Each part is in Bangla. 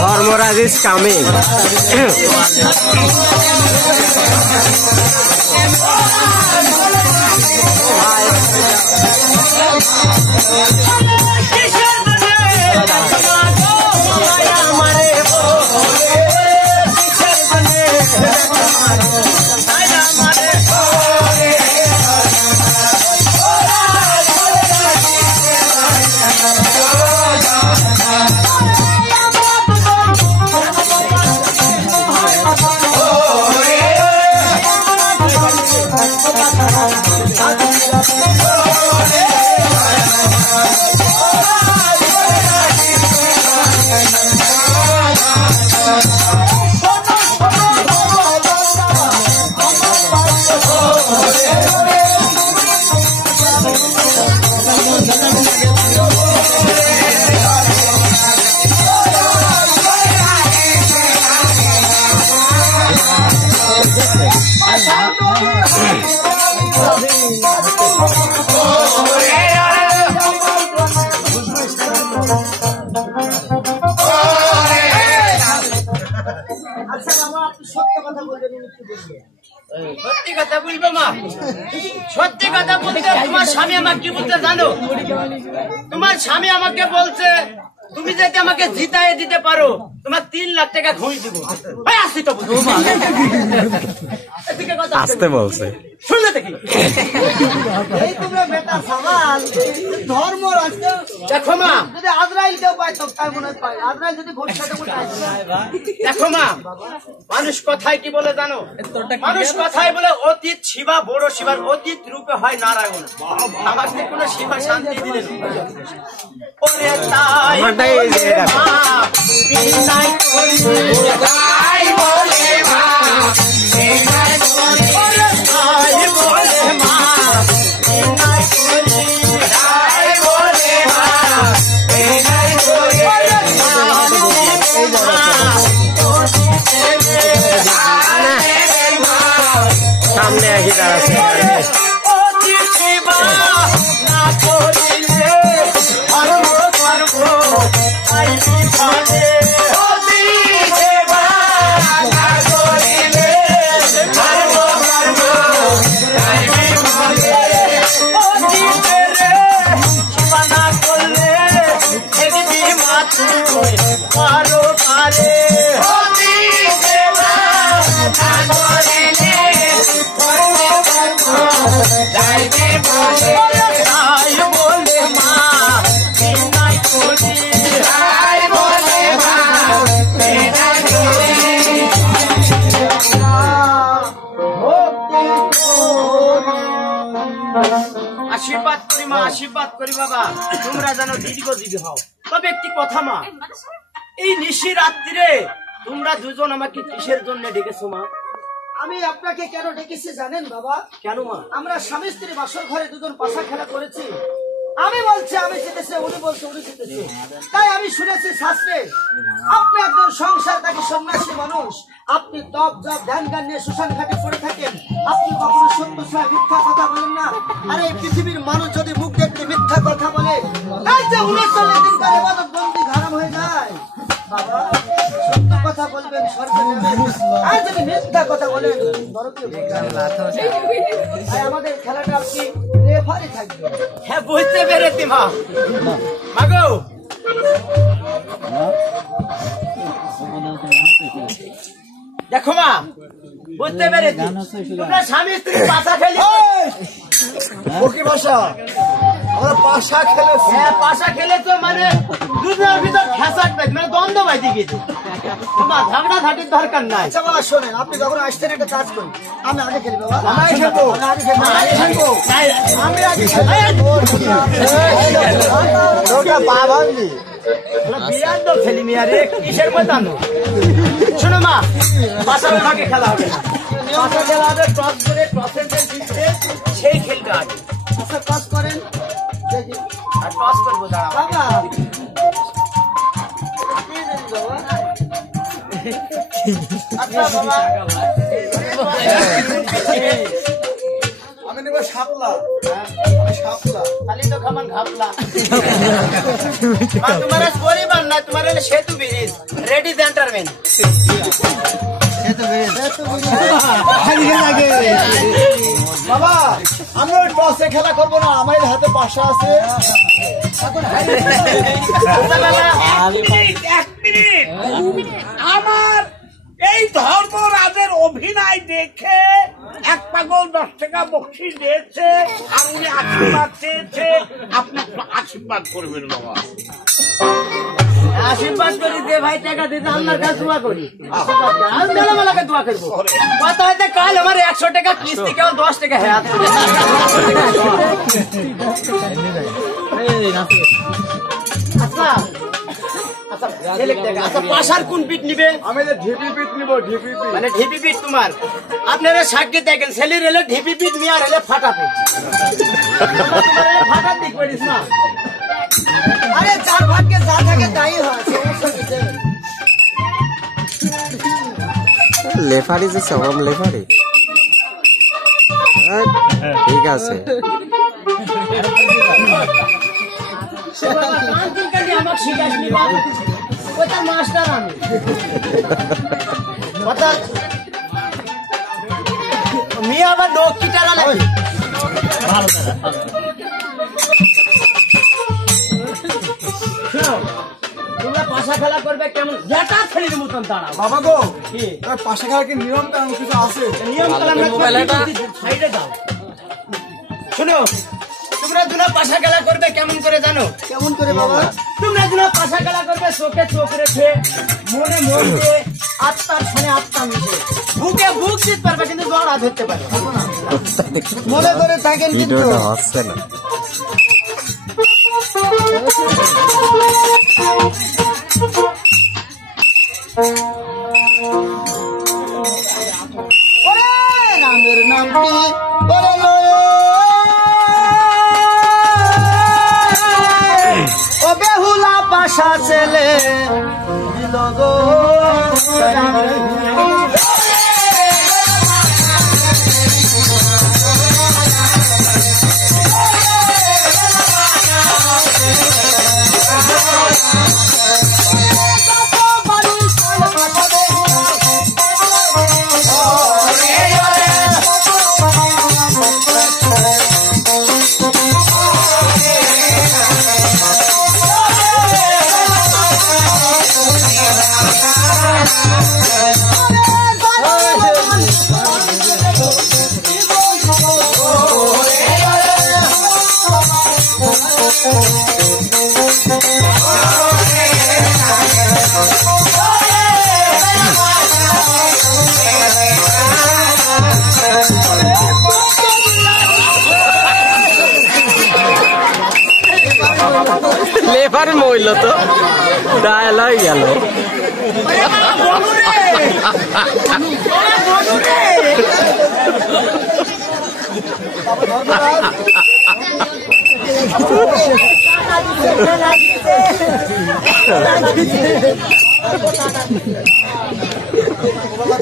Dharmaraj is coming. সত্যি কথা বলবো মা, সত্যি কথা বলতে তোমার স্বামী আমাকে কি বলতে জানো? তোমার স্বামী আমাকে বলছে তুমি যদি আমাকে জিতায়ে দিতে পারো তোমার 3 লাখ টাকা ঘুষ দিব। আসছি তো আসতে বলছে শুনলে দেখি দেখো মা, দেখো মা, মানুষ কথায় কি বলে জানো? মানুষ কথায় বলে অতীত শিবা বড় শিবার অতীত রূপে হয় নারায়ণ। আমাকে কোন শিবা শান্তি দিলেন ওরে তাই বলে মা বিনাই বলে তাই বলে মা বিনাই বলে তাই বলে মা বিনাই বলে তাই বলে মা বিনাই বলে সামনে আগে দাঁড়াচ্ছে আশীর্বাদ করি মা, আশীর্বাদ করি বাবা, তোমরা যেন দীর্ঘজীবী হও। তবে একটি কথা মা, এই নিশি রাত্রিরে তোমরা দুজন আমাকে কিসের জন্য ডেকেছো মা? আমি আপনাকে কেন ডেকেছি জানেন বাবা? কেন মা? আমরা স্বামী স্ত্রী বাসর ঘরে দুজন পাশা খেলা করেছি। আমি বলছি আমি জিতেছি, উনি বলছে উনি জিতেছে। তাই আমি শুনেছি শাস্ত্রে আপনি একজন সংসার তাকে সন্ন্যাসী মানুষ, আপনি তপ জপ ধ্যান জ্ঞান নিয়ে শ্মশান ঘাটে পড়ে থাকেন, আপনি কখনো সত্য ছাড়া মিথ্যা কথা বলেন না। আর এই পৃথিবীর মানুষ যদি মুখ দেখতে মিথ্যা কথা বলে তাই যে 39 দিন কালে ইবাদত বন্দি হারাম হয়ে যায়। বাবা সত্য কথা বলবেন, স্বর্গে যাবেন, আর যদি মিথ্যা কথা বলেন নরকে যাবেন। আমাদের খেলাটা আপনি রেফারি থাকবে। হ্যাঁ বুঝতে পেরেছি মা। মাগো দেখো মা, বুঝতে পেরেছি তোমরা স্বামী স্ত্রী পাশা খেলি। কি ভাষা? আমরা পাশা খেলেছি। হ্যাঁ পাশা খেলেছো মানে দুজনের ভিতর খেসাট পাই, মানে দ্বন্দ্ব পাইতে গেছে। তোমার ঝগড়া ঝাঁটির দরকার নাই। আচ্ছা বাবা শোনেন, আপনি যখন আসছেন একটা কাজ করি, আমি আগে খেলি বাবা। আমি খেলবো, আমি আগে পা ভাঙলি বিরান্দ খেলি মিয়ারে কিসের কথা নো? শোনো মা, পাশা ভাগে খেলা হবে না, পাশা খেলা হবে টস করে, টসের যে জিতবে সেই খেলবে আগে। আচ্ছা কাজ করেন, আর টস করবো দাঁড়া বাবা আপনি আমি নেব শাপলা। শাপলা খালি তো খামান ঘাপলা। তোমার পরিবার না, তোমার সেতু ব্রিজ, রেডি জেন্টারম্যান। বাবা আমি ওই টসে খেলা করবো না, আমার হাতে পাশা আছে। আমার এই ধর্মরাজের অভিনয় দেখে এক পাগল 10 টাকা বকশিশ দিয়েছে আর উনি আশীর্বাদ চেয়েছে। আপনি একটু আশীর্বাদ করবেন বাবা। আশীর্বাদ করি যে ভাই টাকা দিতে আল্লাহর কাছে দোয়া করি। আমি মেলামেলাকে দোয়া করবো। কথা হয়তো কাল আমার 100 টাকা কিস্তি কেবল 10 টাকা হ্যাঁ। আচ্ছা আচ্ছা আচ্ছা, পাশার কোন পিঠ নিবে? আমি ঢিপি পিট নিব। ঢিপি পিট মানে ঢিপি পিঠ তোমার। আপনারা সাক্ষী দেখেন, ছেলের এলে ঢিপি পিঠ, মেয়ার এলে ফাটা পিঠ। ফাটা দিক করিস না। আরে যার ভাগ্যে যা থাকে তাই হয়, সমস্যা কিছু নেই। লেফারি যে সরম লেফারি। ঠিক আছে। আমাকে শিখাসনি বাবু, ওটা মাস্টার আমি। মেয়ে আবার লোক কি টাকা লাগে? তোমরা পাশা খেলা করবে কেমন? যেটা ছেলের মতন দাঁড়াও। বাবা গো, কি পাশা খেলার কি নিয়ম তেমন কিছু আছে? নিয়ম কালাম সাইডে দাও। শোনো, তোমরা দুনা পাশা খেলা করবে কেমন করে জানো? কেমন করে বাবা? তোমরা দুনা পাশা খেলা করবে চোখে চোখ রেখে, মনে মন দিয়ে, আত্মার সাথে আত্মা মিশে। বুকে বুক দিতে পারবে কিন্তু জড়া ধরতে পারবে না। মনে করে থাকেন কিন্তু ভিডিওটা হচ্ছে না। ওরে রামের নামটি বলে ও বেহুলা পাশা ছেলে দিল গো। লেফারি মহিলা তো ডায়লগ গেল।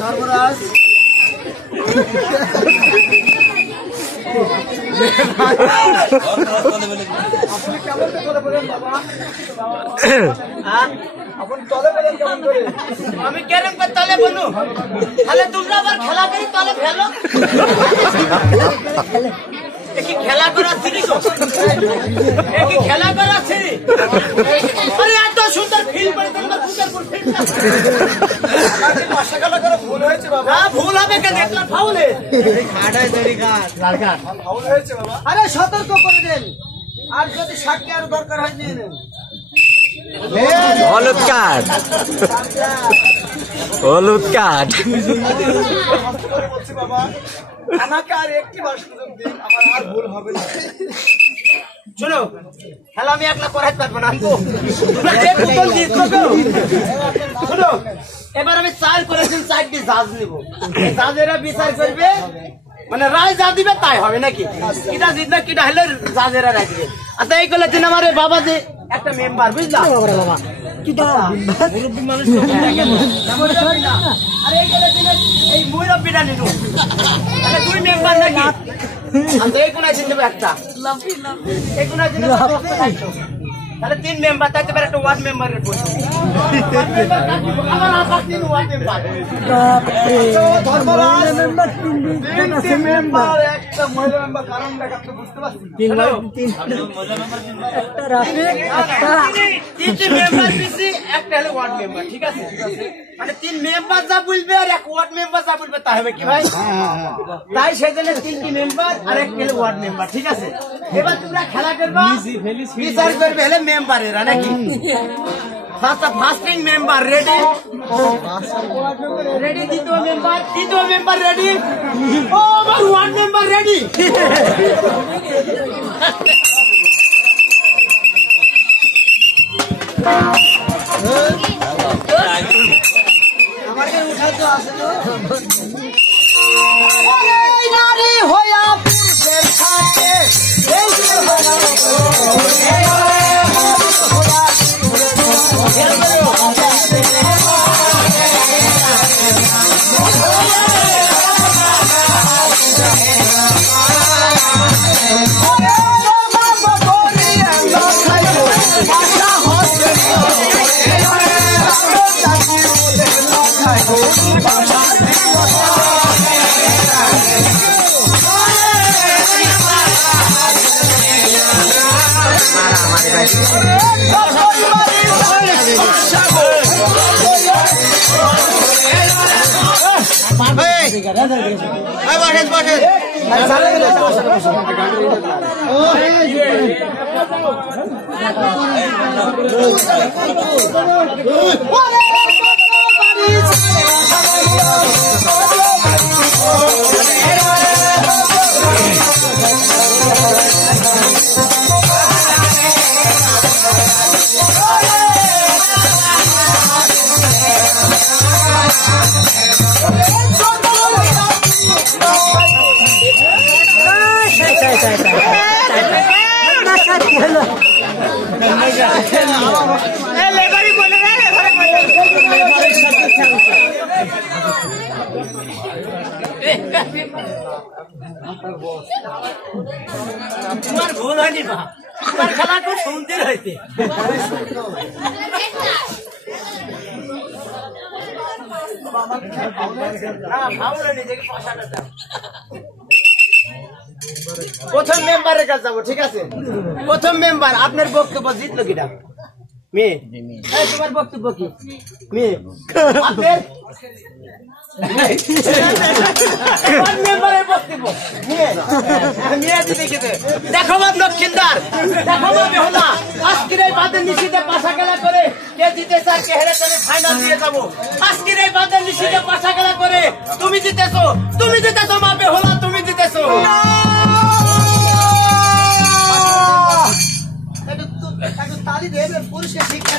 ধর্মরাজ আপনি কেমন করে বলেন বাবা? আপনি তলে বলেন কেমন করে? আমি কেরম করে তলে বলু? তাহলে তোমরা আবার খেলা করি তলে ফেলো। কি খেলা করাচ্ছি? কি খেলা করাচ্ছি? আরে এত সুন্দর ফিল করে তোমরা পাশা খেলা করে ভুল হয়েছে বাবা। ভুল হবে কে? দেখলাম ফাউলে ভুল হয়েছে বাবা। আরে সতর্ক করে দেন, আর যদি সাক্ষী আরো দরকার হয় নিয়ে নেন। হলুদ কার্ড, হলুদ কার্ড। বলছি বাবা, আমাকে আর একটি বার সুযোগ দিন, আমার আর ভুল হবে না। শোনো, খেলা আমি একলা করাতে পারবো না। শোনো, এবার আমি 4 করেছি, 4টি জাজ নিব। জাজেরা বিচার করবে, মানে রায় যা দিবে তাই হবে নাকি? কিটা জিতবে কিটা হলে জাজেরা রায় দিবে। আচ্ছা এই করলে দিন আমার বাবা যে একটা মেম্বার, বুঝলাম মুরব্বী মানুষ তো মুরব্বী না। আরে এই মুরব্বীটা নিনু তাহলে 2 মেম্বার নাকি? আচ্ছা এই কোনায় চিনতে হবে একটা, এই কোনায় চিনতে হবে তাহলে 3 মেম্বার, তাইতে পারে একটা ওয়ার্ড মেম্বারের প্রশ্ন। আমার আবার 3 ওয়ার্ড মেম্বার, ধর্মরাজ মেম্বার, একটা মহিলা মেম্বার, কারণটা আপনি বুঝতে পারছেন? 3 মেম্বার পিছি একটা হলো ওয়ার্ড মেম্বার, ঠিক আছে? মানে 3 মেম্বার যা বলবে আর 1 ওয়ার্ড মেম্বার যা বলবে তা হবে কি ভাই? তাই সেজন্য 3টি মেম্বার আর 1 হলো ওয়ার্ড মেম্বার, ঠিক আছে? এবার তোমরা খেলা করবা, বিচার করবে হলে মেম্বারেরা নাকি? ফার্স্টিং মেম্বার রেডি, রেডি, দ্বিতীয় মেম্বার রেডি, ও আমার ওয়ার্ড মেম্বার রেডি। আমাকে উঠাতে আসে তো নারী হইয়া পুরুষের সাথে এই যে তোমার ভুল হয়নি মা, তোমার খেলা খুব সুন্দর হয়েছে। প্রথম মেম্বারের কাছে যাবো, ঠিক আছে? প্রথম মেম্বার, আপনার বক্তব্য জিতলো কিনা? মেয়ে। এই তোমার বক্তব্য কি? মেয়ে। আপনার মেম্বারের বক্তব্য মেয়ে। মেয়ে জিতে গেছে। দেখো বাদ লক্ষিন্দার, দেখো বাদ বেহুলা, আজকের এই বাদের নিশিতে পাশা খেলা করে কে জিতেছে আর কে হেরেছে আমি ফাইনাল দিয়ে যাবো। আজকের এই বাদের নিশিতে পাশা খেলা করে তুমি জিতেছো, তুমি জিতেছো মা বেহুলা, তুমি জিতেছো। তালি দেবে পুরুষকে শিক্ষা